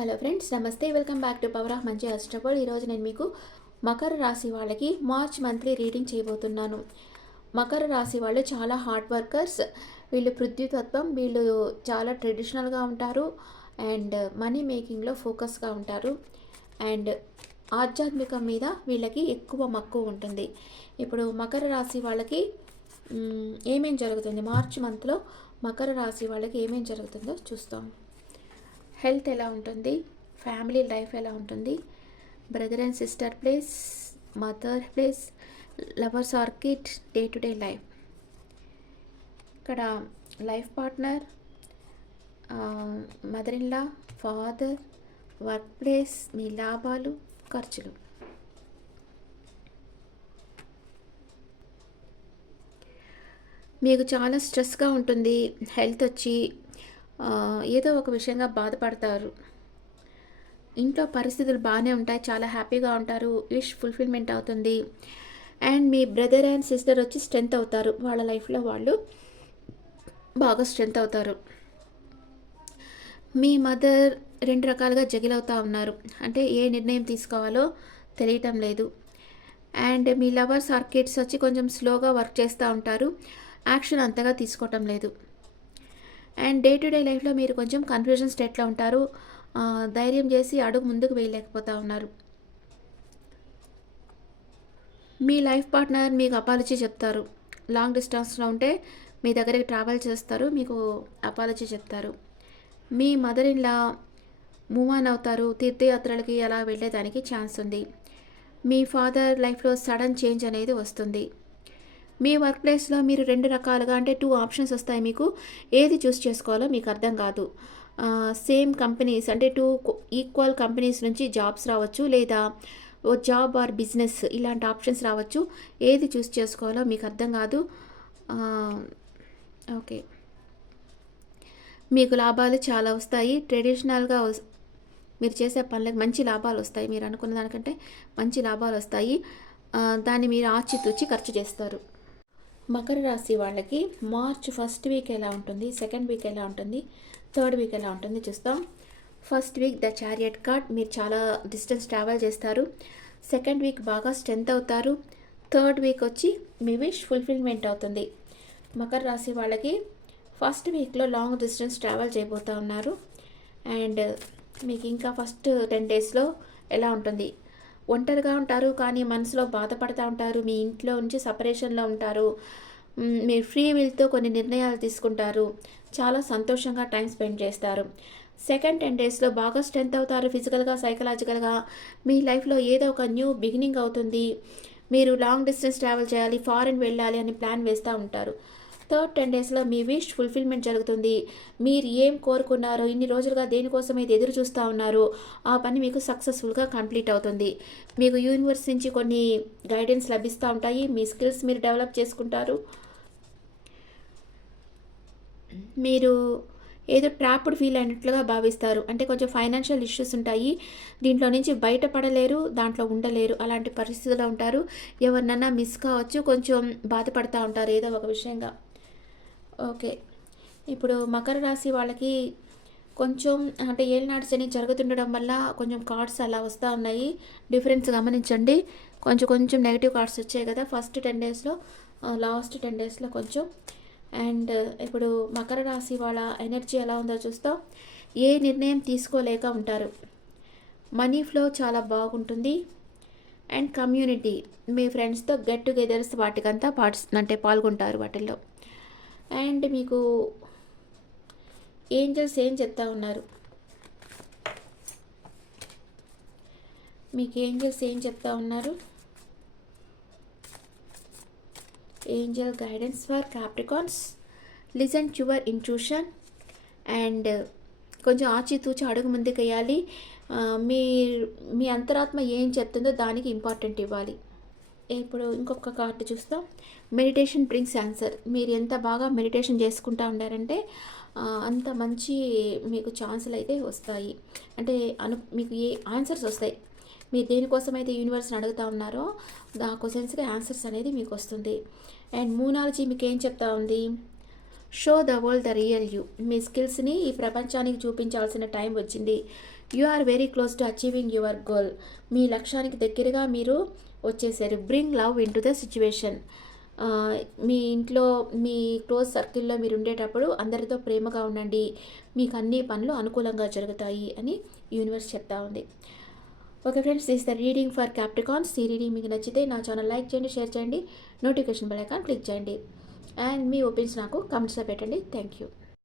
Hello friends, నమస్తే. Welcome back to power of మంచి అస్ట్రోబల్. ఈరోజు నేను మీకు మకర రాశి వాళ్ళకి మార్చ్ మంత్లీ రీడింగ్ చేయబోతున్నాను. మకర రాశి వాళ్ళు చాలా హార్డ్ వర్కర్స్. వీళ్ళు పృథ్వీతత్వం. వీళ్ళు చాలా ట్రెడిషనల్గా ఉంటారు అండ్ మనీ మేకింగ్లో ఫోకస్గా ఉంటారు అండ్ ఆధ్యాత్మికం మీద వీళ్ళకి ఎక్కువ మక్కువ ఉంటుంది. ఇప్పుడు మకర రాశి వాళ్ళకి ఏమేం జరుగుతుంది, మార్చ్ మంత్లో మకర రాశి వాళ్ళకి ఏమేం జరుగుతుందో చూస్తాం. హెల్త్ ఎలా ఉంటుంది, ఫ్యామిలీ లైఫ్ ఎలా ఉంటుంది, brother and sister place, mother place, lovers orchid, day to day life. ఇక్కడ life partner, mother in law, father, work place, మీ లాభాలు, ఖర్చులు. మీకు చాలా స్ట్రెస్గా ఉంటుంది. హెల్త్ వచ్చి ఏదో ఒక విషయంగా బాధపడతారు. ఇంట్లో పరిస్థితులు బాగానే ఉంటాయి, చాలా హ్యాపీగా ఉంటారు, విష్ ఫుల్ఫిల్మెంట్ అవుతుంది. And me brother and sister వచ్చి స్ట్రెంత్ అవుతారు. వాళ్ళ లైఫ్లో వాళ్ళు బాగా స్ట్రెంత్ అవుతారు. మీ మదర్ రెండు రకాలుగా జగిల్ అవుతూ ఉన్నారు, అంటే ఏ నిర్ణయం తీసుకోవాలో తెలియటం లేదు. అండ్ మీ లవర్స్ ఆర్ కిడ్స్ వచ్చి కొంచెం స్లోగా వర్క్ చేస్తూ ఉంటారు, యాక్షన్ అంతగా తీసుకోవటం లేదు. అండ్ డే టు డే లైఫ్లో మీరు కొంచెం కన్ఫ్యూజన్ స్టేట్లో ఉంటారు, ధైర్యం చేసి అడుగు ముందుకు వేయలేకపోతూ ఉన్నారు. మీ లైఫ్ పార్ట్నర్ మీకు అపాలజీ చెప్తారు. లాంగ్ డిస్టెన్స్లో ఉంటే మీ దగ్గరికి ట్రావెల్ చేస్తారు, మీకు అపాలజీ చెప్తారు. మీ mother in law move on అవుతారు, తీర్థయాత్రలకి అలా వెళ్ళేదానికి ఛాన్స్ ఉంది. మీ ఫాదర్ లైఫ్లో సడన్ చేంజ్ అనేది వస్తుంది. మీ వర్క్ ప్లేస్లో మీరు రెండు రకాలుగా, అంటే 2 ఆప్షన్స్ వస్తాయి. మీకు ఏది చూస్ చేసుకోవాలో మీకు అర్థం కాదు. సేమ్ కంపెనీస్, అంటే 2 ఈక్వల్ కంపెనీస్ నుంచి జాబ్స్ రావచ్చు, లేదా ఓ జాబ్ ఆర్ బిజినెస్, ఇలాంటి ఆప్షన్స్ రావచ్చు. ఏది చూస్ చేసుకోవాలో మీకు అర్థం కాదు. ఓకే, మీకు లాభాలు చాలా వస్తాయి. ట్రెడిషనల్గా మీరు చేసే పనులకు మంచి లాభాలు వస్తాయి. మీరు అనుకున్న దానికంటే మంచి లాభాలు వస్తాయి. దాన్ని మీరు ఆచితూచి ఖర్చు చేస్తారు. మకర రాశి వాళ్ళకి మార్చ్ ఫస్ట్ వీక్ ఎలా ఉంటుంది, సెకండ్ వీక్ ఎలా ఉంటుంది, థర్డ్ వీక్ ఎలా ఉంటుంది చూస్తాం. First week the chariot card, మీరు చాలా డిస్టెన్స్ ట్రావెల్ చేస్తారు. సెకండ్ వీక్ బాగా స్ట్రెంత్ అవుతారు. థర్డ్ వీక్ వచ్చి మీ విష్ ఫుల్ఫిల్మెంట్ అవుతుంది. మకర రాశి వాళ్ళకి ఫస్ట్ వీక్లో లాంగ్ డిస్టెన్స్ ట్రావెల్ చేయబోతూ ఉన్నారు. అండ్ మీకు ఇంకా ఫస్ట్ 10 డేస్లో ఎలా ఉంటుంది, ఒంటరిగా ఉంటారు కానీ మనసులో బాధపడుతూ ఉంటారు. మీ ఇంట్లో నుంచి సపరేషన్లో ఉంటారు. మీరు ఫ్రీ విల్తో కొన్ని నిర్ణయాలు తీసుకుంటారు. చాలా సంతోషంగా టైం స్పెండ్ చేస్తారు. సెకండ్ 10 డేస్లో బాగా స్ట్రెంత్ అవుతారు, ఫిజికల్గా, సైకలాజికల్గా. మీ లైఫ్లో ఏదో ఒక న్యూ బిగినింగ్ అవుతుంది. మీరు లాంగ్ డిస్టెన్స్ ట్రావెల్ చేయాలి, ఫారెన్ వెళ్ళాలి అని ప్లాన్ వేస్తూ ఉంటారు. థర్డ్ 10 డేస్లో మీ విష్ ఫుల్ఫిల్మెంట్ జరుగుతుంది. మీరు ఏం కోరుకున్నారో, ఇన్ని రోజులుగా దేనికోసం అయితే ఎదురు చూస్తూ ఉన్నారో ఆ పని మీకు సక్సెస్ఫుల్గా కంప్లీట్ అవుతుంది. మీకు యూనివర్స్ నుంచి కొన్ని గైడెన్స్ లభిస్తూ ఉంటాయి. మీ స్కిల్స్ మీరు డెవలప్ చేసుకుంటారు. మీరు ఏదో ట్రాప్డ్ ఫీల్ అయినట్లుగా భావిస్తారు, అంటే కొంచెం ఫైనాన్షియల్ ఇష్యూస్ ఉంటాయి. దీంట్లో నుంచి బయటపడలేరు, దాంట్లో ఉండలేరు, అలాంటి పరిస్థితుల్లో ఉంటారు. ఎవరినన్నా మిస్ కావచ్చు, కొంచెం బాధపడుతూ ఉంటారు ఏదో ఒక విషయంగా. ఓకే, ఇప్పుడు మకర రాశి వాళ్ళకి కొంచెం, అంటే ఏళ్ళనాటి శని జరుగుతుండడం వల్ల కొంచెం కార్డ్స్ అలా వస్తూ ఉన్నాయి. డిఫరెన్స్ గమనించండి. కొంచెం కొంచెం నెగిటివ్ కార్డ్స్ వచ్చాయి కదా ఫస్ట్ 10 డేస్లో, లాస్ట్ 10 డేస్లో కొంచెం. అండ్ ఇప్పుడు మకర రాశి వాళ్ళ ఎనర్జీ ఎలా ఉందో చూస్తాం. ఏ నిర్ణయం తీసుకోలేక ఉంటారు. మనీ ఫ్లో చాలా బాగుంటుంది. అండ్ కమ్యూనిటీ, మీ ఫ్రెండ్స్తో గెట్ టుగెదర్స్ వాటికంతా పాల్గొంటారు వాటిల్లో. అండ్ మీకు ఏంజల్స్ ఏం చెప్తా ఉన్నారు, మీకు ఏంజల్స్ ఏం చెప్తా ఉన్నారు. Angel guidance for Capricorns, listen to your intuition. And కొంచెం ఆచితూచి అడుగు ముందుకు వేయాలి. మీ అంతరాత్మ ఏం చెప్తుందో దానికి ఇంపార్టెంట్ ఇవ్వాలి. ఇప్పుడు ఇంకొక కార్డు చూస్తాం. Meditation brings answer. మీరు ఎంత బాగా మెడిటేషన్ చేసుకుంటూ ఉండారంటే అంత మంచి మీకు ఛాన్సులు అయితే వస్తాయి. అంటే మీకు ఏ ఆన్సర్స్ వస్తాయి. మీరు దేనికోసం అయితే యూనివర్స్ని అడుగుతూ ఉన్నారో ఆ క్వశ్చన్స్కి ఆన్సర్స్ అనేది మీకు వస్తుంది. అండ్ మూనాలజీ మీకు ఏం చెప్తా ఉంది, show the world the real you. మీ స్కిల్స్ని ఈ ప్రపంచానికి చూపించాల్సిన టైం వచ్చింది. You are very close to achieving your goal. మీ లక్ష్యానికి దగ్గరగా మీరు వచ్చేసారు. Bring love in to the situation. మీ ఇంట్లో మీ క్లోజ్ సర్కిల్లో మీరు ఉండేటప్పుడు అందరితో ప్రేమగా ఉండండి. మీకు అన్ని పనులు అనుకూలంగా జరుగుతాయి అని యూనివర్స్ చెప్తా ఉంది. Okay friends, this the reading for Capricorns. ఈ రీడింగ్ మీకు నచ్చితే నా ఛానల్ లైక్ చేయండి, షేర్ చేయండి, నోటిఫికేషన్ బెల్ ఐకాన్ క్లిక్ చేయండి. అండ్ మీ ఒపీనియన్స్ నాకు కమెంట్స్లో పెట్టండి. Thank you.